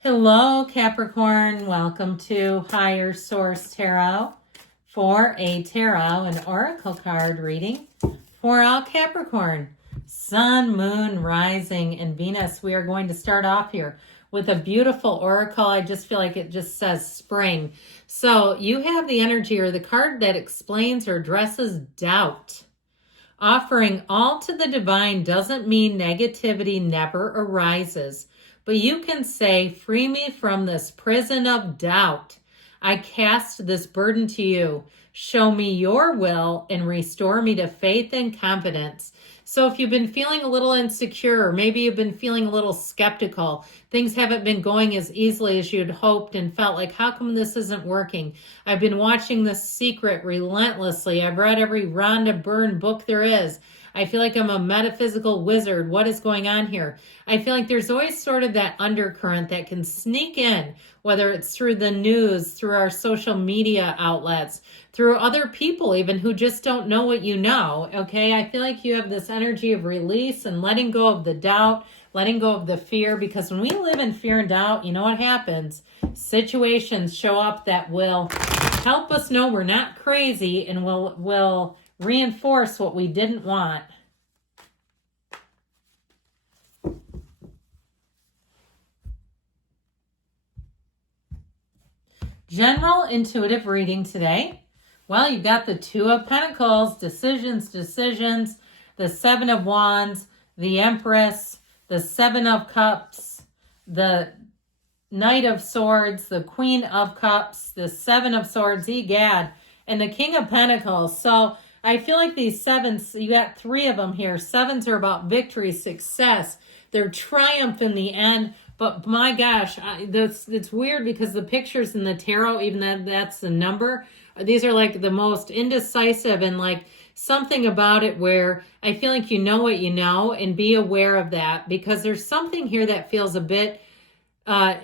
Hello, Capricorn. Welcome to Higher Source Tarot for a tarot and oracle card reading for all Capricorn. Sun, Moon, Rising, and Venus. We are going to start off here with a beautiful oracle. I just feel like it just says spring. So you have the energy or the card that explains or addresses doubt. Offering all to the divine doesn't mean negativity never arises. But you can say, free me from this prison of doubt. I cast this burden to you. Show me your will and restore me to faith and confidence. So if you've been feeling a little insecure, maybe you've been feeling a little skeptical, things haven't been going as easily as you'd hoped and felt like, how come this isn't working? I've been watching The Secret relentlessly. I've read every Rhonda Byrne book there is. I feel like I'm a metaphysical wizard. What is going on here? I feel like there's always sort of that undercurrent that can sneak in, whether it's through the news, through our social media outlets, through other people even who just don't know what you know, okay? I feel like you have this energy of release and letting go of the doubt, letting go of the fear, because when we live in fear and doubt, you know what happens? Situations show up that will help us know we're not crazy and will reinforce what we didn't want. General intuitive reading today. Well, you've got the Two of Pentacles, decisions, the Seven of Wands, the Empress, the Seven of Cups, the Knight of Swords, the Queen of Cups, the Seven of Swords, egad, and the King of Pentacles. So I feel like these sevens, you got three of them here. Sevens are about victory, success. They're triumph in the end. But my gosh, it's weird because the pictures in the tarot, even that's the number, these are like the most indecisive and like something about it where I feel like you know what you know, and be aware of that, because there's something here that feels a bit, I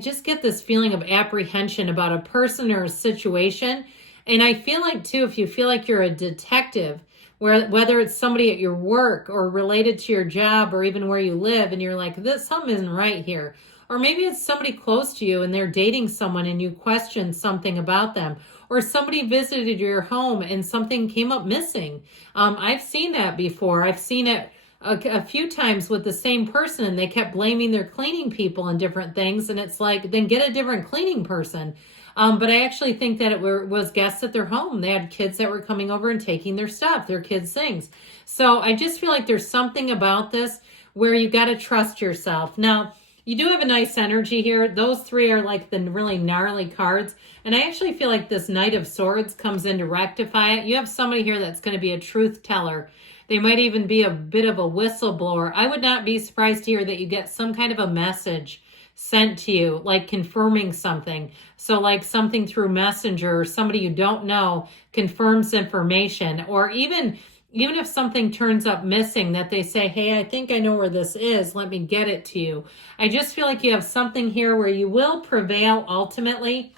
just get this feeling of apprehension about a person or a situation. And I feel like too, if you feel like you're a detective, whether it's somebody at your work or related to your job or even where you live, and you're like, something isn't right here. Or maybe it's somebody close to you and they're dating someone and you question something about them. Or somebody visited your home and something came up missing. I've seen that before. I've seen it a few times with the same person, and they kept blaming their cleaning people and different things. And it's like, then get a different cleaning person. But I actually think that it was guests at their home. They had kids that were coming over and taking their stuff, their kids' things. So I just feel like there's something about this where you got to trust yourself. Now, you do have a nice energy here. Those three are like the really gnarly cards. And I actually feel like this Knight of Swords comes in to rectify it. You have somebody here that's going to be a truth teller. They might even be a bit of a whistleblower. I would not be surprised to hear that you get some kind of a message sent to you, like confirming something. So like something through Messenger or somebody you don't know confirms information. Or even if something turns up missing, that they say, hey, I think I know where this is. Let me get it to you. I just feel like you have something here where you will prevail ultimately.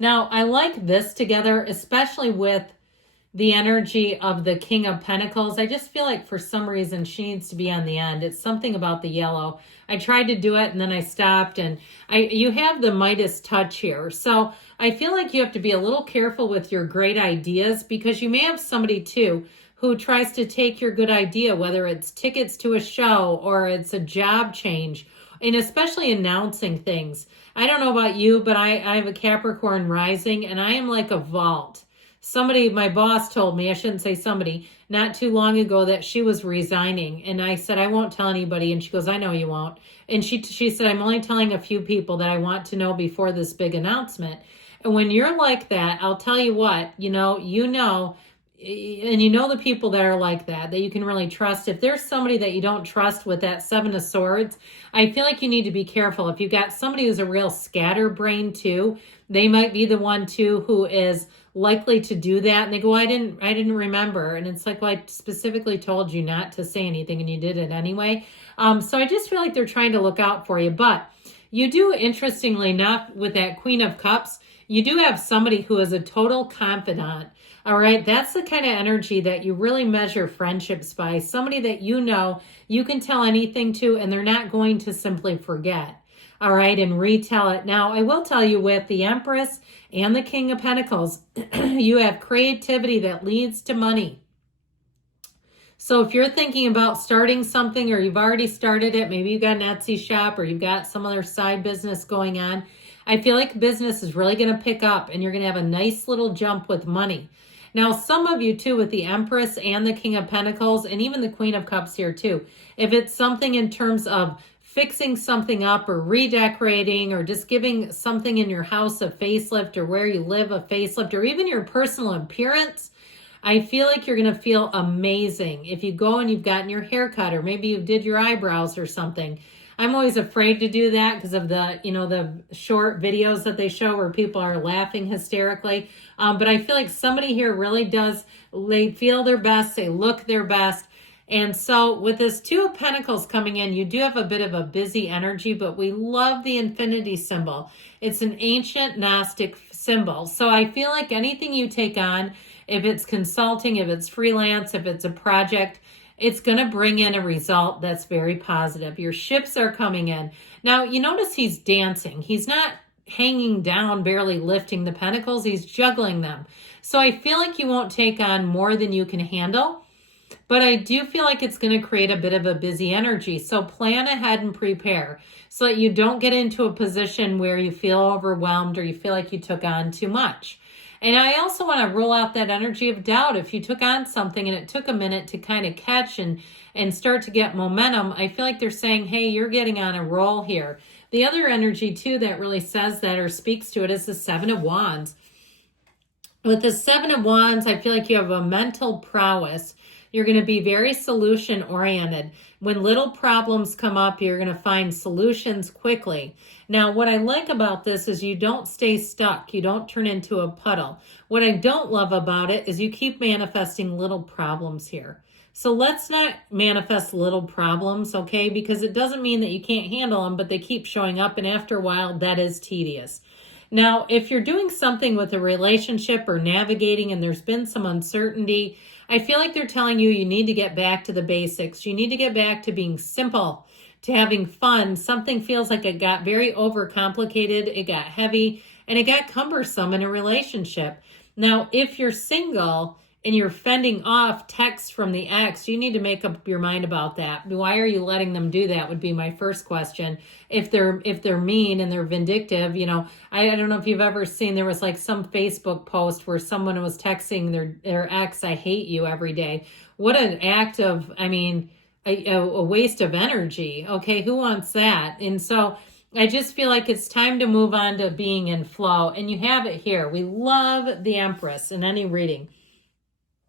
Now, I like this together, especially with the energy of the King of Pentacles. I just feel like for some reason she needs to be on the end. It's something about the yellow. I tried to do it and then I stopped, and you have the Midas touch here. So I feel like you have to be a little careful with your great ideas, because you may have somebody too who tries to take your good idea, whether it's tickets to a show or it's a job change, and especially announcing things. I don't know about you, but I have a Capricorn rising, and I am like a vault. Somebody, my boss told me, I shouldn't say somebody, not too long ago that she was resigning. And I said, I won't tell anybody. And she goes, I know you won't. And she said, I'm only telling a few people that I want to know before this big announcement. And when you're like that, I'll tell you what, and you know the people that are like that you can really trust. If there's somebody that you don't trust with that Seven of Swords, I feel like you need to be careful. If you've got somebody who's a real scatterbrain too, they might be the one too who is likely to do that. And they go, I didn't remember. And it's like, well, I specifically told you not to say anything and you did it anyway. So I just feel like they're trying to look out for you. But you do, interestingly enough, with that Queen of Cups, you do have somebody who is a total confidant. All right, that's the kind of energy that you really measure friendships by. Somebody that you know you can tell anything to, and they're not going to simply forget. All right, and retell it. Now, I will tell you with the Empress and the King of Pentacles, you have creativity that leads to money. So if you're thinking about starting something, or you've already started it, maybe you've got an Etsy shop or you've got some other side business going on, I feel like business is really going to pick up and you're going to have a nice little jump with money. Now, some of you too, with the Empress and the King of Pentacles and even the Queen of Cups here too, if it's something in terms of fixing something up or redecorating or just giving something in your house a facelift, or where you live a facelift, or even your personal appearance, I feel like you're going to feel amazing. If you go and you've gotten your hair cut, or maybe you did your eyebrows or something. I'm always afraid to do that because of the, the short videos that they show where people are laughing hysterically. But I feel like somebody here really does, they feel their best, they look their best. And so with this Two of Pentacles coming in, you do have a bit of a busy energy, but we love the infinity symbol. It's an ancient Gnostic symbol. So I feel like anything you take on, if it's consulting, if it's freelance, if it's a project, it's going to bring in a result that's very positive. Your ships are coming in. Now, you notice he's dancing. He's not hanging down, barely lifting the pentacles. He's juggling them. So I feel like you won't take on more than you can handle. But I do feel like it's going to create a bit of a busy energy. So plan ahead and prepare so that you don't get into a position where you feel overwhelmed or you feel like you took on too much. And I also want to rule out that energy of doubt. If you took on something and it took a minute to kind of catch and start to get momentum, I feel like they're saying, hey, you're getting on a roll here. The other energy too that really says that or speaks to it is the Seven of Wands. With the Seven of Wands, I feel like you have a mental prowess. You're going to be very solution oriented. When little problems come up, you're going to find solutions quickly. Now, what I like about this is you don't stay stuck. You don't turn into a puddle. What I don't love about it is you keep manifesting little problems here. So let's not manifest little problems, okay? Because it doesn't mean that you can't handle them, but they keep showing up, and after a while, that is tedious. Now, if you're doing something with a relationship or navigating and there's been some uncertainty, I feel like they're telling you need to get back to the basics. You need to get back to being simple, to having fun. Something feels like it got very overcomplicated, it got heavy, and it got cumbersome in a relationship. Now, if you're single and you're fending off texts from the ex, you need to make up your mind about that. Why are you letting them do that would be my first question. If they're mean and they're vindictive, I don't know if you've ever seen, there was like some Facebook post where someone was texting their ex, I hate you every day. What an act of, a waste of energy. Okay, who wants that? And so I just feel like it's time to move on to being in flow. And you have it here. We love the Empress in any reading.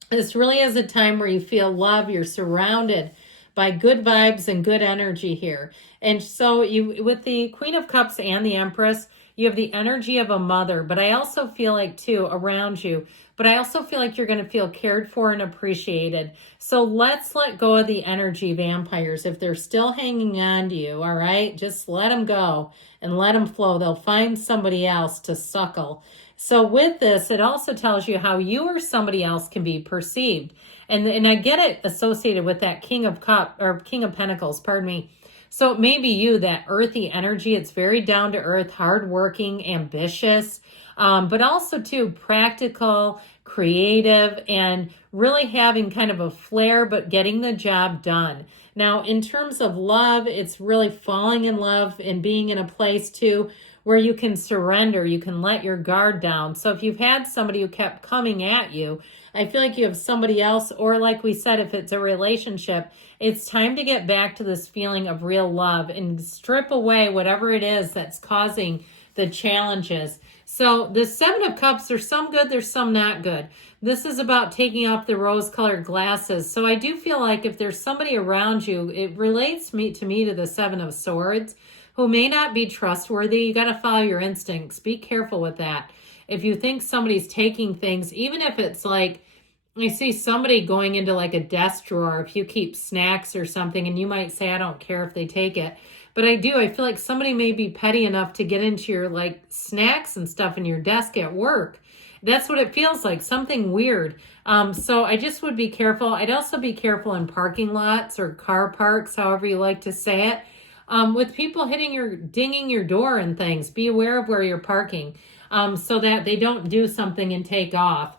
This really is a time where you feel love. You're surrounded by good vibes and good energy here. And so with the Queen of Cups and the Empress, you have the energy of a mother, but I also feel like too around you, but I also feel like you're going to feel cared for and appreciated. So let's let go of the energy vampires. If they're still hanging on to you, all right, just let them go and let them flow. They'll find somebody else to suckle. So with this, it also tells you how you or somebody else can be perceived. And I get it associated with that King of Pentacles, pardon me. So it may be you, that earthy energy. It's very down to earth, hardworking, ambitious, but also too practical, creative, and really having kind of a flair, but getting the job done. Now, in terms of love, it's really falling in love and being in a place too where you can surrender, you can let your guard down. So if you've had somebody who kept coming at you, I feel like you have somebody else, or like we said, if it's a relationship, it's time to get back to this feeling of real love and strip away whatever it is that's causing the challenges. So the Seven of Cups, there's some good, there's some not good. This is about taking off the rose-colored glasses. So I do feel like if there's somebody around you, it relates to me to the Seven of Swords, who may not be trustworthy. You got to follow your instincts. Be careful with that. If you think somebody's taking things, even if it's like, I see somebody going into like a desk drawer, if you keep snacks or something, and you might say, I don't care if they take it. But I feel like somebody may be petty enough to get into your like snacks and stuff in your desk at work. That's what it feels like, something weird. So I just would be careful. I'd also be careful in parking lots or car parks, however you like to say it. With people dinging your door and things, be aware of where you're parking so that they don't do something and take off.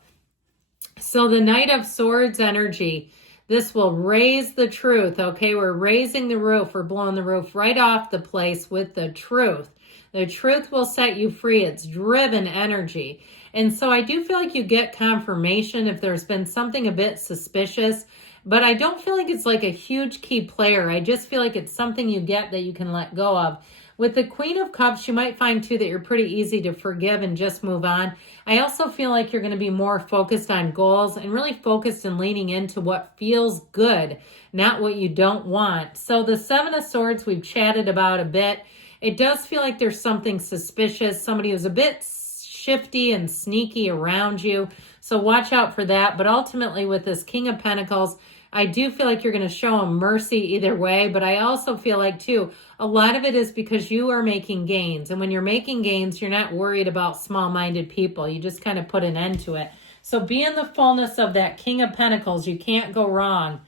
So the Knight of Swords energy, this will raise the truth, okay? We're raising the roof. We're blowing the roof right off the place with the truth. The truth will set you free. It's driven energy. And so I do feel like you get confirmation if there's been something a bit suspicious, but I don't feel like it's like a huge key player. I just feel like it's something you get that you can let go of. With the Queen of Cups, you might find too that you're pretty easy to forgive and just move on. I also feel like you're going to be more focused on goals and really focused and leaning into what feels good, not what you don't want. So the Seven of Swords we've chatted about a bit. It does feel like there's something suspicious, somebody who's a bit shifty and sneaky around you. So watch out for that. But ultimately with this King of Pentacles, I do feel like you're going to show them mercy either way, but I also feel like, too, a lot of it is because you are making gains. And when you're making gains, you're not worried about small-minded people. You just kind of put an end to it. So be in the fullness of that King of Pentacles. You can't go wrong.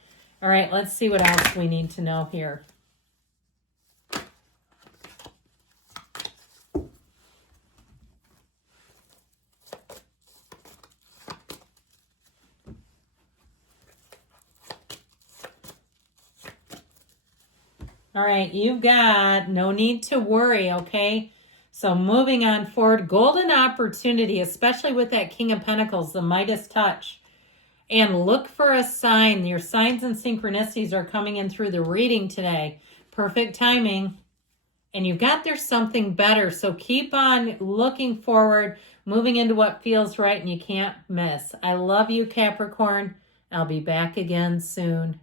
All right, let's see what else we need to know here. All right, you've got no need to worry, okay? So moving on forward, golden opportunity, especially with that King of Pentacles, the Midas touch. And look for a sign. Your signs and synchronicities are coming in through the reading today. Perfect timing. And you've got there's something better. So keep on looking forward, moving into what feels right, and you can't miss. I love you, Capricorn. I'll be back again soon.